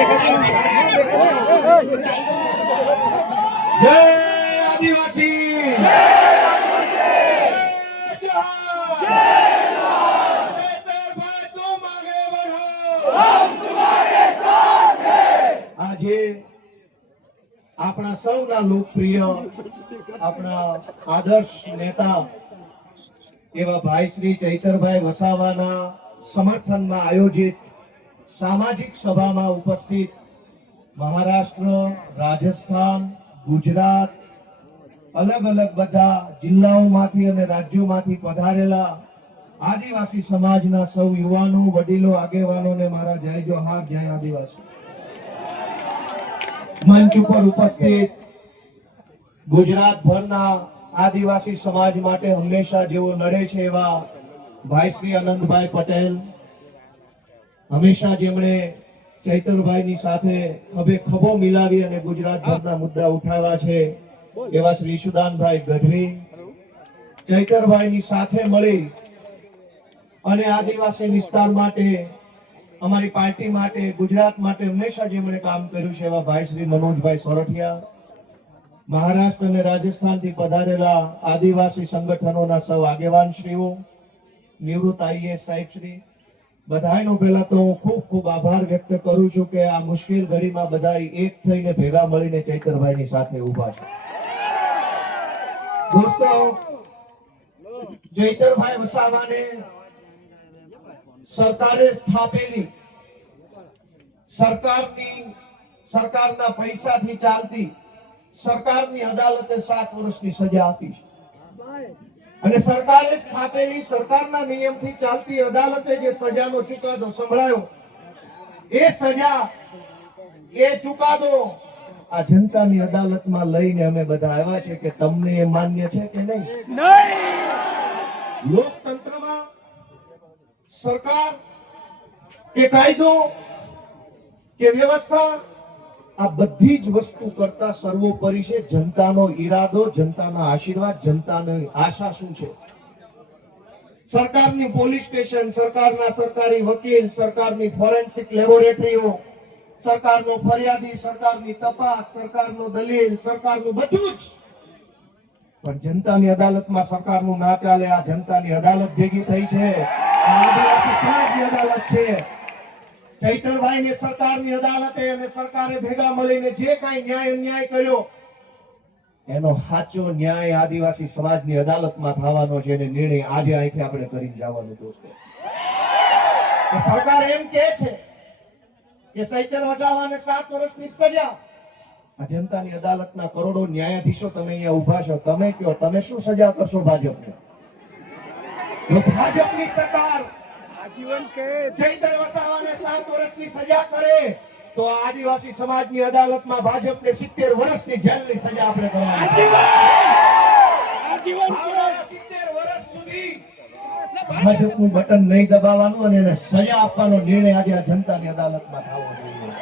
જય આદિવાસી, આજે આપણા સૌના લોકપ્રિય, આપણા આદર્શ નેતા એવા ભાઈ શ્રી ચૈતરભાઈ વસાવાના સમર્થનમાં આયોજિત સામાજિક સભામાં ઉપસ્થિત મહારાષ્ટ્ર, રાજસ્થાન, ગુજરાત, અલગ અલગ બધા જિલ્લાઓમાંથી અને રાજ્યોમાંથી પધારેલા આદિવાસી સમાજના સૌ યુવાનો, વડીલો, આગેવાનોને મારા જય જોહાર, જય આદિવાસી. મંચ ઉપર ઉપસ્થિત ગુજરાતભરના આદિવાસી સમાજ માટે હંમેશા જેવો લડે છે એવા ભાઈ શ્રી અનંતભાઈ પટેલ, હંમેશા જેમણે ચૈતરભાઈની સાથે ખભે ખભો મિલાવી અને ગુજરાતભરના મુદ્દા ઉઠાવ્યા છે એવા શ્રી ઈશુદાનભાઈ ગઢવી, ચૈતરભાઈની સાથે મળી અને આદિવાસી વિસ્તાર માટે, અમારી પાર્ટી માટે, ગુજરાત માટે હંમેશા જેમણે કામ કર્યું છે એવા ભાઈ શ્રી મનોજભાઈ સોરઠિયા, મહારાષ્ટ્ર અને રાજસ્થાનથી પધારેલા આદિવાસી સંગઠનોના સૌ આગેવાનશ્રીઓ, નિવૃત્ત આઈએએસ સાહેબશ્રી, બધાનો પહેલા તો હું ખૂબ ખૂબ આભાર વ્યક્ત કરું છું કે આ મુશ્કેલ ઘડીમાં બધા એક થઈને ભેગા મળીને ચૈતરભાઈની સાથે ઊભા છે. દોસ્તો, ચૈતરભાઈ વસાવાને સરકારે સ્થાપેલી, સરકારના પૈસાથી ચાલતી સરકારની અદાલતે 7 વર્ષની સજા આપી છે. અને સરકારે સ્થાપેલી, સરકારના નિયમથી ચાલતી અદાલતે જે સજાનો ચુકાદો સંભળાયો, એ સજા, એ ચુકાદો આ જનતાની અદાલતમાં લઈને અમે બધા આવ્યા છે કે તમને એ માન્ય છે કે નહીં? લોકતંત્રમાં સરકાર કે કાયદો કે વ્યવસ્થા, આ બધી જ વસ્તુ કરતા સર્વોપરી છે જનતાનો ઈરાદો, જનતાના આશીર્વાદ, જનતાની આશા શું છે. સરકારની પોલીસ સ્ટેશન, સરકારના સરકારી વકીલ, સરકારની ફોરેન્સિક લેબોરેટરીઓ, સરકારનો ફરિયાદી, સરકારની તપાસ, સરકારનો દલીલ, સરકારનું બધું જ, પણ જનતાની અદાલતમાં સરકારનું ના ચાલે. આ જનતાની અદાલત ભેગી થઈ છે, આદિવાસી સમાજની અદાલત છે. ચૈતરભાઈને સરકારની અદાલતે અને સરકારે ભેગા મળીને જે કાંઈ ન્યાય અન્યાય કર્યો, એનો સાચો ન્યાય આદિવાસી સમાજની અદાલતમાં થવાનો છે. અને નિર્ણય આજે અહીંથી આપણે કરીને જવાનું. દોસ્તો, સરકાર એમ કહે છે કે ચૈતર વસાવાને 7 વર્ષની સજા. આ જનતાની અદાલતના કરોડો ન્યાયાધીશો તમે અહીંયા ઉભા છો, તમે કયો, તમે શું સજા કરશો ભાજપને? જો ભાજપની સરકાર ચૈતર વસાવાને 7 વર્ષની સજા કરે તો આદિવાસી સમાજની અદાલતમાં ભાજપને 70 વર્ષની જેલની સજા આપણે કરવાની. 70 વર્ષ સુધી ભાજપનું બટન નહીં દબાવવાનું અને એને સજા આપવાનો નિર્ણય આજે આ જનતાની અદાલતમાં થવો જોઈએ.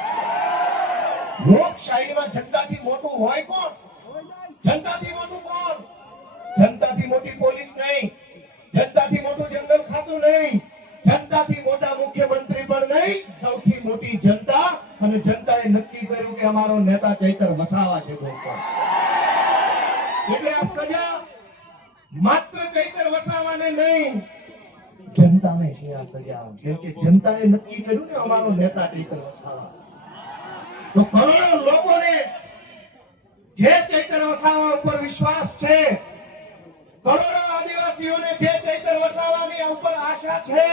લોકશાહીમાં જનતાથી મોટું હોય કોણ? જનતાથી મોટું કોણ? જનતાથી મોટી પોલીસ નહીં, જનતાથી મોટું જંગલ ખાતું નહીં, જનતાથી મોટા મુખ્યમંત્રી પણ નહીં. સૌથી મોટી જનતા, અને જનતાએ નક્કી કર્યું કે અમારો નેતા ચૈતર વસાવા છે. દોસ્તો, એટલે આ સજા માત્ર ચૈતર વસાવાને નહીં, જનતાને છે આ સજા. કેમ કે જનતાએ નક્કી કર્યું ને અમારો નેતા ચૈતર વસાવા. તો કરોડો લોકોને જે ચૈતર વસાવા ઉપર વિશ્વાસ છે, કરોડો આદિવાસીઓને જે ચૈતર વસાવાની ઉપર આશા છે,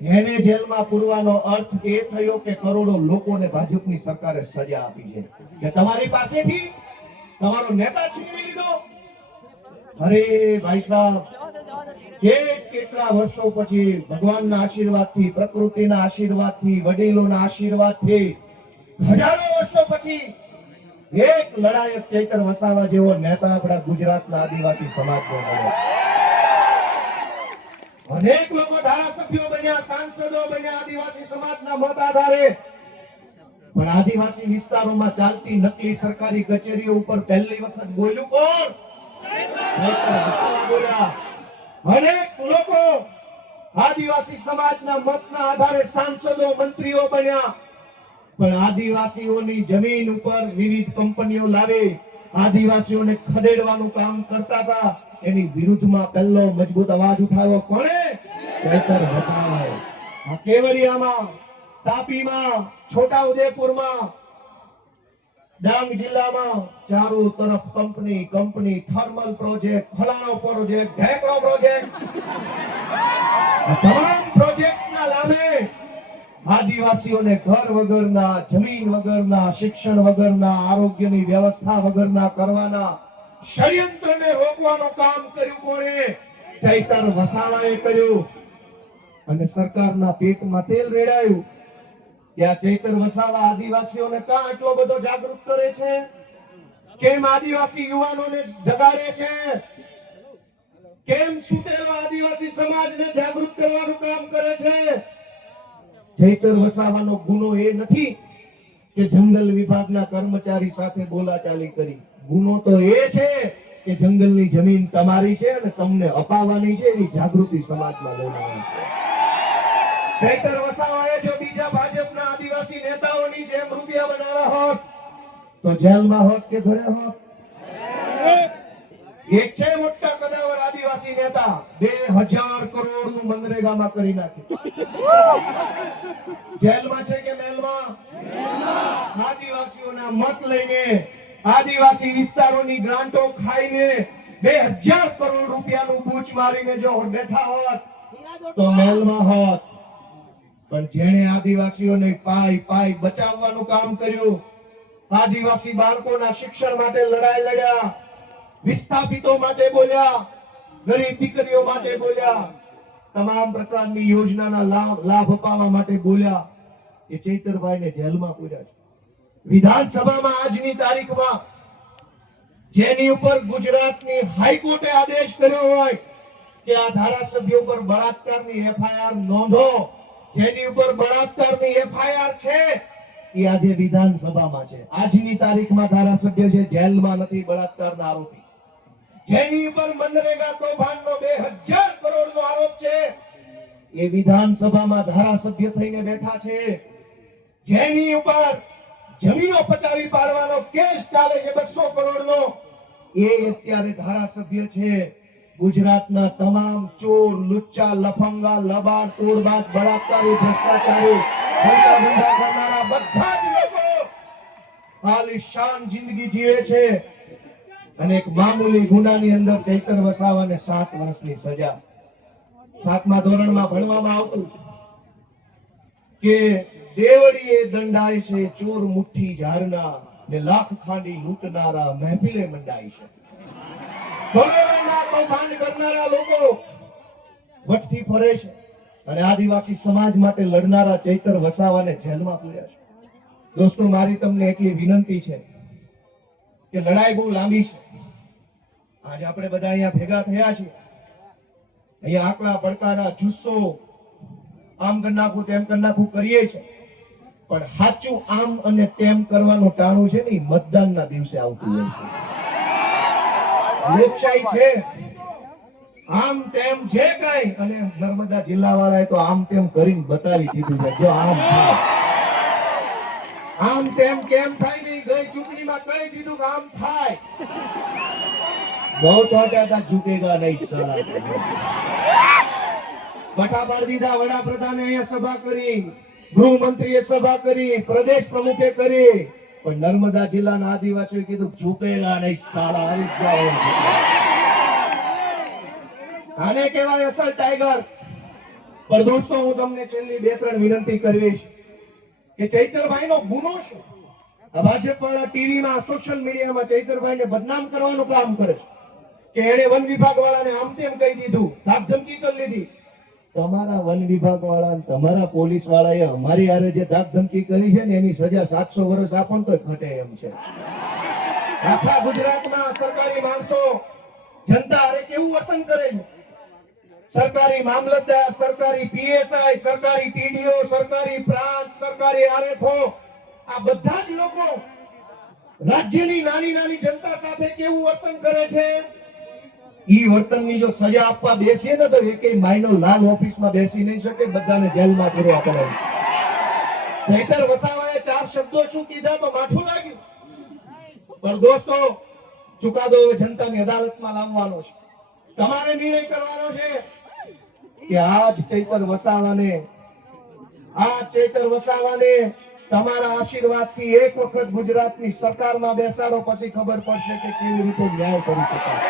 એને જેલમાં પૂરવાનો અર્થ એ થયો કે કરોડો લોકોને ભાજપની સરકારે સજા આપી છે કે તમારી પાસેથી તમારો નેતા છીનવી લીધો. અરે ભાઈ સાહેબ, કેટલા વર્ષો પછી ભગવાનના આશીર્વાદથી, પ્રકૃતિના આશીર્વાદથી, વડીલોના આશીર્વાદથી, હજારો વર્ષો પછી એક લડાયક ચૈતર વસાવા જેવો નેતા આપણા ગુજરાતના આદિવાસી સમાજનો મળ્યો. અનેક લોકો ધારાસભ્યો બન્યા, સાંસદો બન્યા આદિવાસી સમાજના મત આધારે, પણ આદિવાસી વિસ્તારોમાં ચાલતી નકલી સરકારી કચેરીઓ ઉપર પહેલી વખત બોલ્યું કોણ? ચૈતર વસાવા બોલ્યા. અનેક લોકો આદિવાસી સમાજના મતના આધારે સાંસદો, મંત્રીઓ બન્યા, પણ આદિવાસીઓની જમીન ઉપર વિવિધ કંપનીઓ લાવી આદિવાસીઓને ખદેડવાનું કામ કરતા હતા. એની વિરુદ્ધમાં પહેલો મજબૂત અવાજ ઉઠાવ્યો કોણે? ચૈતર વસાવાએ. આ કેવડિયામાં, તાપીમાં, છોટાઉદેપુરમાં, ડાંગ જિલ્લામાં ચારો તરફ કંપની, થર્મલ પ્રોજેક્ટ, ફલાણો પ્રોજેક્ટ, ઢેકણો પ્રોજેક્ટ, તમામ પ્રોજેક્ટના નામે આદિવાસીઓને ઘર વગરના, જમીન વગરના, શિક્ષણ વગરના, આરોગ્યની વ્યવસ્થા વગરના કરવાના ષડયંત્રને રોકવાનું કામ કર્યું કોણે? ચૈતર વસાવાએ કર્યું. અને સરકારના પેટમાં તેલ રેડાયું કે આ ચૈતર વસાવા આદિવાસીઓને કાં આટલો બધો જાગૃત કરે છે? કેમ આદિવાસી યુવાનોને જગાડે છે? કેમ સુતેલા આદિવાસી સમાજને જાગૃત કરવાનું કામ કરે છે? ચૈતર વસાવાનો ગુનો એ નથી કે જંગલ વિભાગના કર્મચારી સાથે બોલાચાલી કરી. ગુનો તો એ છે કે જંગલની જમીન તમારી છે અને તમને અપાવવાની છે, એની જાગૃતિ સમાજમાં લેવાની છે. ચૈતર વસાવાએ જો બીજા ભાજપના આદિવાસી નેતાઓની જેમ રૂપિયા બનાવ્યા હોત તો જેલમાં હોત કે ઘરે હોત? એક છે મોટા કદાવર આદિવાસી નેતા, 2000 કરોડનું મનરેગામાં કરી નાખ્યું. જેલમાં છે કે મેલમાં? આદિવાસીઓના મત લઈને, આદિવાસી વિસ્તારોની ગ્રાન્ટો ખાઈને 2000 કરોડ રૂપિયાનું બૂચ મારીને જો બેઠા હોત તો મેલમાં હોત. પણ જેણે આદિવાસીઓને પાઈ બચાવવાનું કામ કર્યું, આદિવાસી બાળકોના શિક્ષણ માટે લડાઈ લડ્યા, વિસ્થાપિતો માટે બોલ્યા, ગરીબ દીકરીઓ માટે બોલ્યા, તમામ પ્રકારની યોજનાના લાભ અપાવવા માટે બોલ્યા, એ ચૈતરભાઈને જેલમાં પૂર્યા છે. વિધાનસભામાં આજની તારીખમાં જેની ઉપર ગુજરાતની હાઈકોર્ટે આદેશ કર્યો હોય કે આ ધારાસભ્ય ઉપર બળાત્કારની એફઆઈઆર નોંધો, જેની ઉપર બળાત્કારની એફઆઈઆર છે એ આજે વિધાનસભામાં છે. આજની તારીખમાં ધારાસભ્ય છે, જેલમાં નથી, બળાત્કારના આરોપી. જેની ઉપર મનરેગા કૌભાંડનો 2000 કરોડનો આરોપ છે એ વિધાનસભામાં ધારાસભ્ય થઈને બેઠા છે. જેની ઉપર જમીનો પચાવી પાડવાનો કેસ ચાલે છે 200 કરોડનો, એ અત્યારે ધારાસભ્ય છે. ગુજરાતના તમામ ચોર, લુચ્ચા, લફંગા, લબાડ, તોડબાજ, બળાત્કારી, ભ્રષ્ટાચારી, ધંધા કરનારા બધા જ લોકો આલિશાન જિંદગી જીવે છે. અને એક મામૂલી ગુનાની અંદર ચૈતર વસાવાને 7 વર્ષની સજા. 7મા ધોરણમાં ભણવામાં આવતું કે દેવડીએ દંડાય છે ચોર મુઠ્ઠી ઝાડના, ને લાખ ખાંડી લૂંટનારા મહેફિલે મંડાય છે. કૌભાંડ કરનારા લોકો વટથી ફરે છે અને આદિવાસી સમાજ માટે લડનારા ચૈતર વસાવાને જેલમાં પૂર્યા છે. દોસ્તો, મારી તમને એટલી વિનંતી છે કે લડાઈ બહુ લાંબી છે. આજે આપણે બધા અહીંયા ભેગા થયા છીએ, અહીંયા આકલા પડકારા જુસ્સો આમ કરી નાખું તેમ કરી નાખું કરીએ છીએ, પણ સાચું આમ અને તેમ કરવાનું ટાણું છે ને મતદાનના દિવસે આવતું હોય છે. લોકશાહી છે, આમ તેમ જે કઈ, અને નર્મદા જિલ્લા વાળાએ તો આમ તેમ કરીને બતાવી દીધું છે. જો આમ તેમ કેમ થાય નહીં, ગઈ ચૂંટણીમાં કહી દીધું કે આમ થાય. બહુ ચોટ્યા હતા, ઝૂકેગા નહીં સાલા. બઠા પાડી દીધા. વડાપ્રધાને અહીંયા સભા કરી, ગૃહમંત્રીએ સભા કરી, પ્રદેશ પ્રમુખે કરી, પણ નર્મદા જિલ્લાના આદિવાસીઓએ કીધું ઝૂકેગા નહીં સાલા. આવી જાઓ. આને કહેવાય અસલ ટાઈગર. પણ દોસ્તો, હું તમને છેલ્લી 2-3 વિનંતી કરવીશ કે ચૈતરભાઈનો ગુનો શું? આ ભાજપ વાળા ટીવીમાં, સોશિયલ મીડિયામાં ચૈતરભાઈને બદનામ કરવાનું કામ કરે છે કે એણે વન વિભાગ વાળાને આમ તેમ કહી દીધું, ધાક ધમકી કરી લીધી. તમારા વન વિભાગ વાળા, તમારા પોલીસ વાળાએ અમારી હારે જે ધાક ધમકી કરી છે ને એની સજા 700 વર્ષ આપો ને તો ઘટે એમ છે. આખા ગુજરાતમાં સરકારી માણસો જનતા હારે કેવું વર્તન કરે છે. સરકારી મામલતદાર, સરકારી પીએસઆઈ, સરકારી ટીડીઓ, સરકારી પ્રાંત, સરકારી આરએફઓ, આ બધા જ લોકો રાજ્યની નાની નાની જનતા સાથે કેવું વર્તન કરે છે. ઈ વર્તનની જો સજા આપવા બેસીએ ને તો એકેય માયનો લાલ ઓફિસમાં બેસી નહીં શકે, બધાને જેલમાં પૂરવા પડે. ચૈતર વસાવાએ 4 શબ્દો શું કીધા તો માઠું લાગ્યું. પણ દોસ્તો, ચુકાદો હવે જનતાની અદાલતમાં લાવવાનો છે. તમારે નિર્ણય કરવાનો છે કે આજ ચૈતર વસાવાને તમારા આશીર્વાદથી એક વખત ગુજરાતની સરકારમાં બેસાડો, પછી ખબર પડશે કે કેવી રીતે ન્યાય કરી શકાય.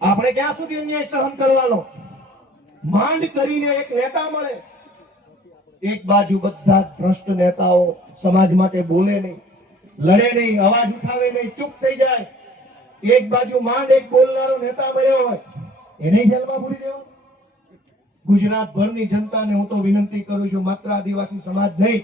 આપણે ક્યાં સુધી અન્યાય સહન કરવાનો? માંડ કરીને એક નેતા મળે, એક બાજુ બધા ભ્રષ્ટ નેતાઓ સમાજ માટે બોલે નહીં, લડે નહીં, અવાજ ઉઠાવે નહીં, ચૂપ થઈ જાય. એક બાજુ માંડ એક બોલનારો નેતા મળ્યો હોય, એને જેલમાં પૂરી દેવાનો. ગુજરાત ભરની જનતાને હું તો વિનંતી કરું છું, માત્ર આદિવાસી સમાજ નહીં,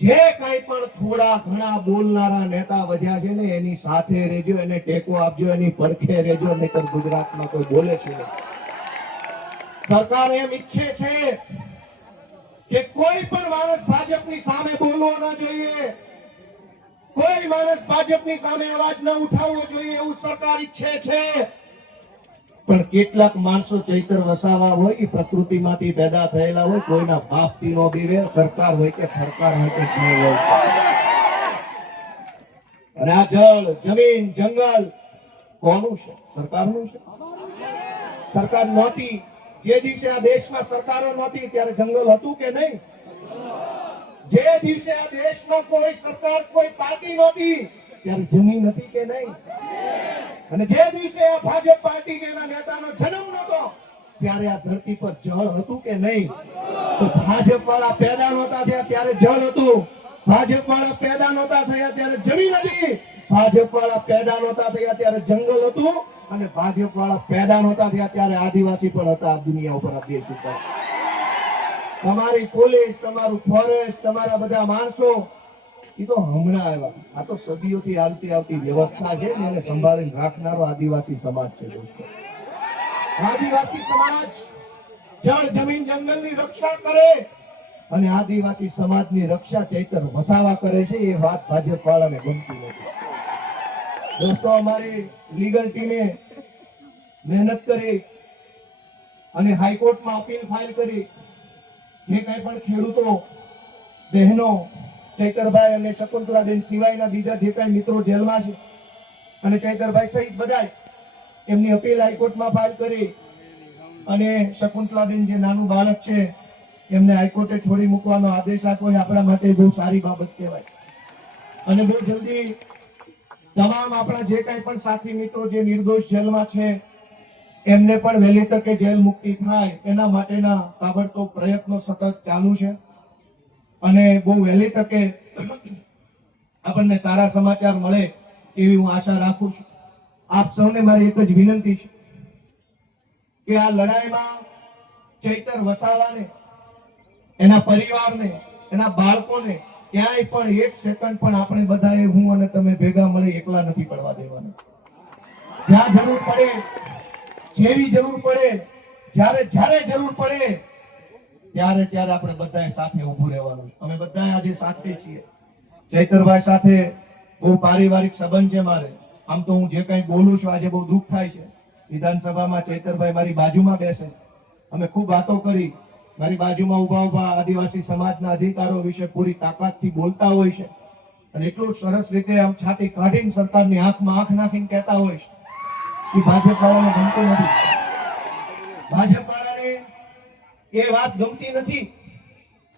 જે કાંઈ પણ થોડા ઘણા બોલનારા નેતા વધ્યા છે ને, એની સાથે રહેજો, એને ટેકો આપજો, એની પડખે રહેજો, નહીંતર ગુજરાતમાં કોઈ બોલે છે નહીં. સરકાર એમ ઈચ્છે છે કે કોઈ પણ માણસ ભાજપની સામે બોલવો ન જોઈએ, કોઈ માણસ ભાજપની સામે અવાજ ન ઉઠાવવો જોઈએ, એવું સરકાર ઈચ્છે છે. પણ કેટલાક માણસો ચૈતર વસાવા હોય એ પ્રકૃતિમાંથી પેદા થયેલા હોય, કોઈના બાપથી નો બીવે, સરકાર હોય કે સરકાર હોય કે જે હોય. અને આ જળ, જમીન, જંગલ કોનું છે? સરકારનું છે. સરકાર નહોતી, જે દિવસે આ દેશમાં સરકારો નહોતી ત્યારે જંગલ હતું કે નહીં? જે દિવસે આ દેશમાં કોઈ સરકાર, કોઈ પાર્ટી નહોતી ત્યારે જમીન હતી કે નહીં? અને જે દિવસે આ ભાજપ પાર્ટી કે એના નેતાનો જન્મ નહોતો ત્યારે આ ધરતી પર જળ હતું કે નહીં? તો ભાજપ વાળા પેદા નહોતા થયા ત્યારે જળ હતું, ભાજપ વાળા પેદા નહોતા થયા ત્યારે જમીન હતી, ભાજપ વાળા પેદા નહોતા થયા ત્યારે જંગલ હતું, અને ભાજપ વાળા પેદા નહોતા થયા ત્યારે આદિવાસી પણ હતા આ દુનિયા ઉપર, આ દેશ ઉપર. તમારી પોલીસ, તમારું ફોરેસ્ટ, તમારા બધા માણસો એ તો હમણાં આવ્યા. આ તો સદીઓથી આવતી વ્યવસ્થા છે ને, એને સંભાળીને રાખનારો આદિવાસી સમાજ છે દોસ્તો. આદિવાસી સમાજ જળ, જમીન, જંગલની રક્ષા કરે, અને આદિવાસી સમાજની રક્ષા ચૈતર વસાવા કરે છે. એ વાત ભાજપ વાળાને ગમતી નથી. દોસ્તો, અમારી લીગલ ટીમે મહેનત કરી અને હાઈકોર્ટમાં અપીલ ફાઇલ કરી. જે કઈ પણ ખેડૂતો, બહેનો, ચૈતરભાઈ અને શકુંતલાબેન સિવાયના બીજા જે કઈ મિત્રો જેલમાં છે, અને ચૈતરભાઈ સહિત બધા એમની અપીલ હાઈકોર્ટમાં ફાઇલ કરી. અને શકુંતલાબેન જે નાનું બાળક છે એમને હાઈકોર્ટે છોડી મૂકવાનો આદેશ આપ્યો. આપણા માટે બહુ સારી બાબત કહેવાય. અને બહુ જલ્દી તમામ આપણા જે કઈ પણ સાથી મિત્રો જે નિર્દોષ જેલમાં છે એમને પણ વહેલી તકે જેલ મુક્તિ થાય એના માટેના તાબડતોબ પ્રયત્નો સતત ચાલુ છે. અને બહુ વહેલી તકે આપણને સારા સમાચાર મળે એવી હું આશા રાખું છું. આપ સૌને મારી એક જ વિનંતી છે કે આ લડાઈમાં ચૈતર વસાવાને, એના પરિવારને, એના બાળકોને ક્યાંય પણ એક સેકન્ડ પણ આપણે બધાએ, હું અને તમે ભેગા મળી એકલા નથી પડવા દેવાના. જ્યાં જરૂર પડે, જેવી જરૂર પડે, જ્યારે જરૂર પડે ત્યારે આપણે બધાએ સાથે ઊભું રહેવાનું. અમે બધા આજે સાથે છીએ. ચૈતરભાઈ સાથે બહુ પારિવારિક સંબંધ છે મારે. આમ તો હું જે કંઈ બોલું છું આજે બહુ દુઃખ થાય છે. વિધાનસભામાં ચૈતરભાઈ મારી બાજુમાં બેસે, અમે ખૂબ વાતો કરી, મારી બાજુમાં ઉભા આદિવાસી સમાજના અધિકારો વિશે પૂરી તાકાતથી બોલતા હોય છે. અને એટલું સરસ રીતે આમ છાતી કાઢીને સરકારની આંખમાં આંખ નાખીને કહેતા હોય છે કે ભાજપ વાળાને ગમતું નથી. ભાજપ વાળાને એ વાત ગમતી નથી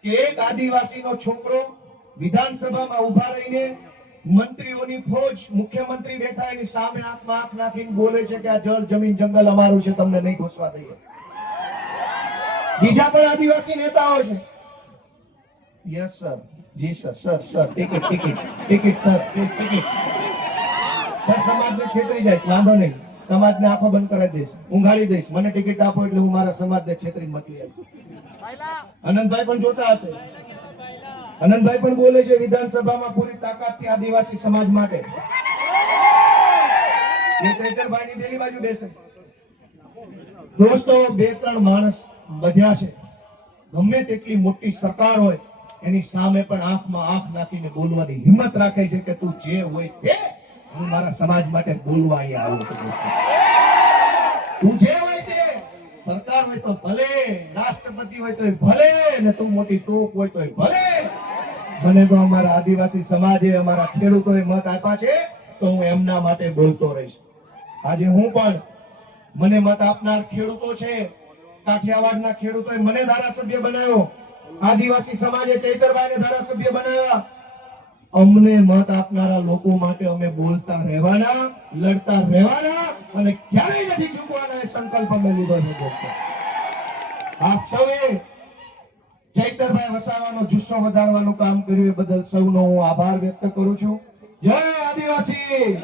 કે એક આદિવાસીનો છોકરો વિધાનસભામાં ઉભા રહીને મંત્રીઓની ફોજ, મુખ્યમંત્રી બેઠા એની સામે આંખમાં આંખ નાખીને બોલે છે કે આ જળ, જમીન, જંગલ અમારું છે, તમને નહીં ઘૂસવા દઈએ. બીજા પણ આદિવાસી નેતાઓ છે. યસ સર, જી sir, sir ticket sir, please ticket. Sir, સમાજને છેતરી જાય, વાંધો નહીં, સમાજને આંખો બંધ કરાવી દઈશ, ઊંઘાડી દઈશ. મને ટિકિટ આપો એટલે હું મારા સમાજને છેતરી મોકલી આવીશ. આનંદભાઈ પણ જોતા હશે. આનંદભાઈ પણ બોલે છે વિધાનસભામાં પૂરી તાકાતથી આદિવાસી સમાજ માટે. એ ચૈતરભાઈની પેલી બાજુ બેસે. દોસ્તો, 2-3 માણસ વધ્યા છે. ગમે તેટલી મોટી સરકાર હોય એની સામે પણ આંખમાં આંખ નાખીને બોલવાની હિંમત રાખે છે કે તું જે હોય તે, હું મારા સમાજ માટે બોલવા અહીંયા આવ્યો છું. તું જે હોય તે સરકાર હોય તો ભલે, રાષ્ટ્રપતિ હોય તો ભલે, ને તું મોટી તોપ હોય તો ભલે, મને તો અમારા આદિવાસી સમાજે, અમારા ખેડૂતોએ મત આપ્યા છે તો હું એમના માટે બોલતો રહીશ. આજે હું પણ, મને મત આપનાર ખેડૂતો છે, કાઠિયાવાડના ખેડૂતોએ મને ધારાસભ્ય બનાવ્યો, આદિવાસી સમાજે ચૈતરભાઈને ધારાસભ્ય બનાવ્યા. અમને મત આપનારા લોકો માટે અમે બોલતા રહેવાના, લડતા રહેવાના અને ક્યારેય નથી ચૂકવાના એ સંકલ્પ અમે લીધો છે દોસ્તો. આપ સૌએ ચૈતરભાઈ વસાવાનો જુસ્સો વધારવાનું કામ કર્યું એ બદલ સૌનો હું આભાર વ્યક્ત કરું છું. જય આદિવાસી.